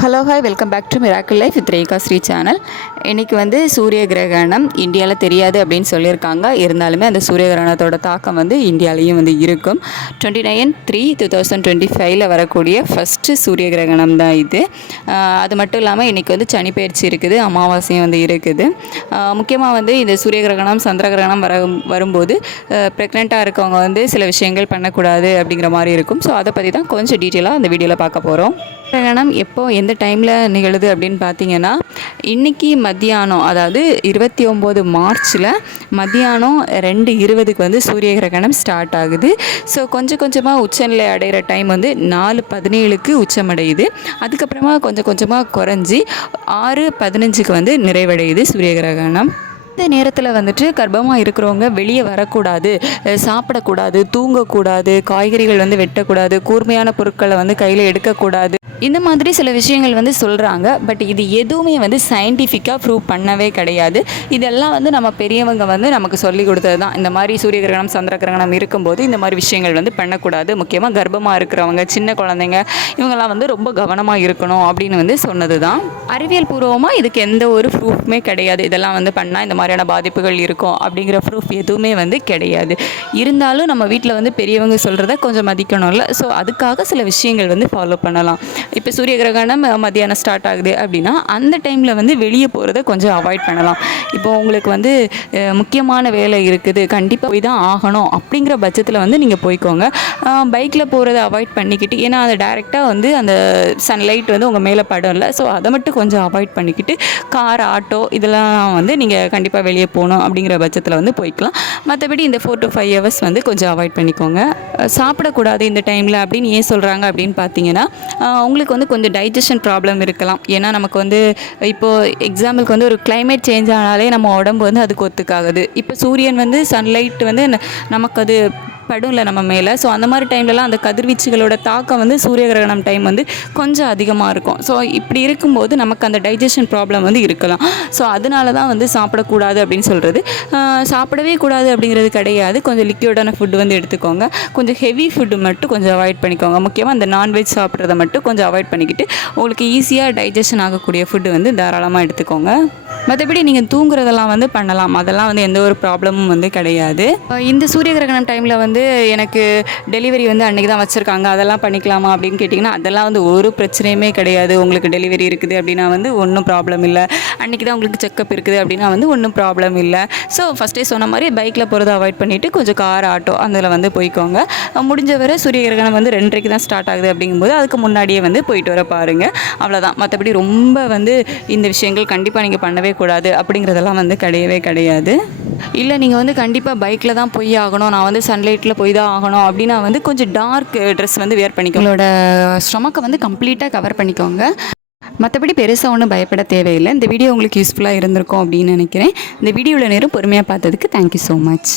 Hello hi welcome back to miracle life with Rekha Sri channel. இன்றைக்கி வந்து சூரிய கிரகணம் இந்தியாவில் தெரியாது அப்படின்னு சொல்லியிருக்காங்க. இருந்தாலுமே அந்த சூரிய கிரகணத்தோட தாக்கம் வந்து இந்தியாவிலையும் வந்து இருக்கும். 29/3/2025 வரக்கூடிய ஃபஸ்ட்டு சூரிய கிரகணம் தான் இது. அது மட்டும் இல்லாமல் இன்றைக்கி வந்து சனிப்பெயர்ச்சி இருக்குது, அமாவாசையும் வந்து இருக்குது. முக்கியமாக வந்து இந்த சூரிய கிரகணம் சந்திர கிரகணம் வரும்போது ப்ரெக்னெண்ட்டாக இருக்கவங்க வந்து சில விஷயங்கள் பண்ணக்கூடாது அப்படிங்கிற மாதிரி இருக்கும். ஸோ அதை பற்றி தான் கொஞ்சம் டீட்டெயிலாக அந்த வீடியோவில் பார்க்க போகிறோம். கிரகணம் எப்போ எந்த டைமில் நிகழுது அப்படின்னு பார்த்தீங்கன்னா, இன்றைக்கி மத்தியானம், அதாவது 29 மார்ச்சில் மத்தியானம் 2:20 வந்து சூரிய கிரகணம் ஸ்டார்ட் ஆகுது. ஸோ கொஞ்சம் கொஞ்சமாக உச்சநிலை அடைகிற டைம் வந்து 4:17 உச்சமடையுது. அதுக்கப்புறமா கொஞ்சம் கொஞ்சமாக குறைஞ்சி 6:15 வந்து நிறைவடையுது சூரிய கிரகணம். இந்த நேரத்தில் வந்துட்டு கர்ப்பமாக இருக்கிறவங்க வெளியே வரக்கூடாது, சாப்பிடக்கூடாது, தூங்கக்கூடாது, காய்கறிகள் வந்து வெட்டக்கூடாது, கூர்மையான பொருட்களை வந்து கையில் எடுக்கக்கூடாது, இந்த மாதிரி சில விஷயங்கள் வந்து சொல்கிறாங்க. பட் இது எதுவுமே வந்து சயின்டிஃபிக்காக ப்ரூவ் பண்ணவே கிடையாது. இதெல்லாம் வந்து நம்ம பெரியவங்க வந்து நமக்கு சொல்லி கொடுத்தது தான். இந்த மாதிரி சூரிய கிரகணம் சந்திர கிரகணம் இருக்கும்போது இந்த மாதிரி விஷயங்கள் வந்து பண்ணக்கூடாது, முக்கியமாக கர்ப்பமாக இருக்கிறவங்க, சின்ன குழந்தைங்க, இவங்கெல்லாம் வந்து ரொம்ப கவனமாக இருக்கணும் அப்படின்னு வந்து சொன்னது தான். அறிவியல் பூர்வமாக இதுக்கு எந்த ஒரு ப்ரூஃப்மே கிடையாது. இதெல்லாம் வந்து பண்ணால் இந்த மாதிரியான பாதிப்புகள் இருக்கும் அப்படிங்கிற ப்ரூஃப் எதுவுமே வந்து கிடையாது. இருந்தாலும் நம்ம வீட்டில் வந்து பெரியவங்க சொல்கிறத கொஞ்சம் மதிக்கணும்ல. ஸோ அதுக்காக சில விஷயங்கள் வந்து ஃபாலோ பண்ணலாம். இப்போ சூரிய கிரகணம் மத்தியானம் ஸ்டார்ட் ஆகுது அப்படின்னா அந்த டைமில் வந்து வெளியே போகிறத கொஞ்சம் அவாய்ட் பண்ணலாம். இப்போ உங்களுக்கு வந்து முக்கியமான வேலை இருக்குது, கண்டிப்பாக போய் தான் ஆகணும் அப்படிங்கிற பட்சத்தில் வந்து நீங்கள் போய்க்கோங்க. பைக்கில் போகிறத அவாய்ட் பண்ணிக்கிட்டு, ஏன்னா அது டைரெக்டாக வந்து அந்த சன்லைட் வந்து உங்கள் மேலே படும்ல. ஸோ அதை மட்டும் கொஞ்சம் அவாய்ட் பண்ணிக்கிட்டு கார், ஆட்டோ இதெல்லாம் வந்து நீங்கள் கண்டிப்பாக வெளியே போகணும் அப்படிங்கிற பட்சத்தில் வந்து போய்க்கலாம். மற்றபடி இந்த 4 to 5 hours வந்து கொஞ்சம் அவாய்ட் பண்ணிக்கோங்க. சாப்பிடக்கூடாது இந்த டைமில் அப்படின்னு ஏன் சொல்கிறாங்க அப்படின்னு பார்த்தீங்கன்னா, உங்களுக்கு வந்து கொஞ்சம் டைஜஷன் ப்ராப்ளம் இருக்கலாம். ஏன்னா நமக்கு வந்து இப்போது எக்ஸாம்பிளுக்கு வந்து ஒரு கிளைமேட் சேஞ்ச் ஆனாலே நம்ம உடம்பு வந்து அதுக்கு ஒத்துக்காகுது. இப்போ சூரியன் வந்து சன்லைட் வந்து நமக்கு அது படும்ல நம்ம மேலே. ஸோ அந்த மாதிரி டைம்லலாம் அந்த கதிர்வீச்சுகளோட தாக்கம் வந்து சூரிய கிரகணம் டைம் வந்து கொஞ்சம் அதிகமாக இருக்கும். ஸோ இப்படி இருக்கும்போது நமக்கு அந்த டைஜஷன் ப்ராப்ளம் வந்து இருக்கலாம். ஸோ அதனால தான் வந்து சாப்பிடக்கூடாது அப்படின்னு சொல்கிறது. சாப்பிடவே கூடாது அப்படிங்கிறது கிடையாது. கொஞ்சம் லிக்விடான ஃபுட்டு வந்து எடுத்துக்கோங்க. கொஞ்சம் ஹெவி ஃபுட்டு மட்டும் கொஞ்சம் அவாய்ட் பண்ணிக்கோங்க. முக்கியமாக அந்த நான்வெஜ் சாப்பிட்றத மட்டும் கொஞ்சம் அவாய்ட் பண்ணிக்கிட்டு உங்களுக்கு ஈஸியாக டைஜஷன் ஆகக்கூடிய ஃபுட்டு வந்து தாராளமாக எடுத்துக்கோங்க. மற்றபடி நீங்கள் தூங்குறதெல்லாம் வந்து பண்ணலாம். அதெல்லாம் வந்து எந்த ஒரு ப்ராப்ளமும் வந்து கிடையாது. இந்த சூரிய கிரகணம் டைமில் வந்து எனக்கு டெலிவரி வந்து அன்றைக்கி தான் வச்சுருக்காங்க, அதெல்லாம் பண்ணிக்கலாமா அப்படின்னு கேட்டிங்கன்னா, அதெல்லாம் வந்து ஒரு பிரச்சனையுமே கிடையாது. உங்களுக்கு டெலிவரி இருக்குது அப்படின்னா வந்து ஒன்றும் ப்ராப்ளம் இல்லை. அன்றைக்கி தான் உங்களுக்கு செக்கப் இருக்குது அப்படின்னா வந்து ஒன்றும் ப்ராப்ளம் இல்லை. ஸோ ஃபஸ்ட்டே சொன்ன மாதிரி பைக்கில் போகிறத அவாய்ட் பண்ணிவிட்டு கொஞ்சம் கார், ஆட்டோ அதில் வந்து போய்க்கோங்க. முடிஞ்ச வரை சூரிய கிரகணம் வந்து 2:30 தான் ஸ்டார்ட் ஆகுது அப்படிங்கும்போது அதுக்கு முன்னாடியே வந்து போயிட்டு வர பாருங்கள். அவ்வளோதான். மற்றபடி ரொம்ப வந்து இந்த விஷயங்கள் கண்டிப்பாக நீங்கள் பண்ணவே கூடாது அப்படிங்கிறதெல்லாம் வந்து கிடையவே கிடையாது. இல்லை நீங்கள் வந்து கண்டிப்பாக பைக்கில் தான் போய் ஆகணும், நான் வந்து சன்லைட்டில் போய் தான் ஆகணும் அப்படின்னா வந்து கொஞ்சம் டார்க் ட்ரெஸ் வந்து வேர் பண்ணிக்கோங்க. உங்களோட ஸ்டொமக்கை வந்து கம்ப்ளீட்டாக கவர் பண்ணிக்கோங்க. மற்றபடி பெருசாக ஒன்றும் பயப்பட தேவையில்லை. இந்த வீடியோ உங்களுக்கு யூஸ்ஃபுல்லாக இருந்திருக்கும் அப்படின்னு நினைக்கிறேன். இந்த வீடியோவில் நேரம் பொறுமையாக பார்த்ததுக்கு தேங்க்யூ ஸோ மச்.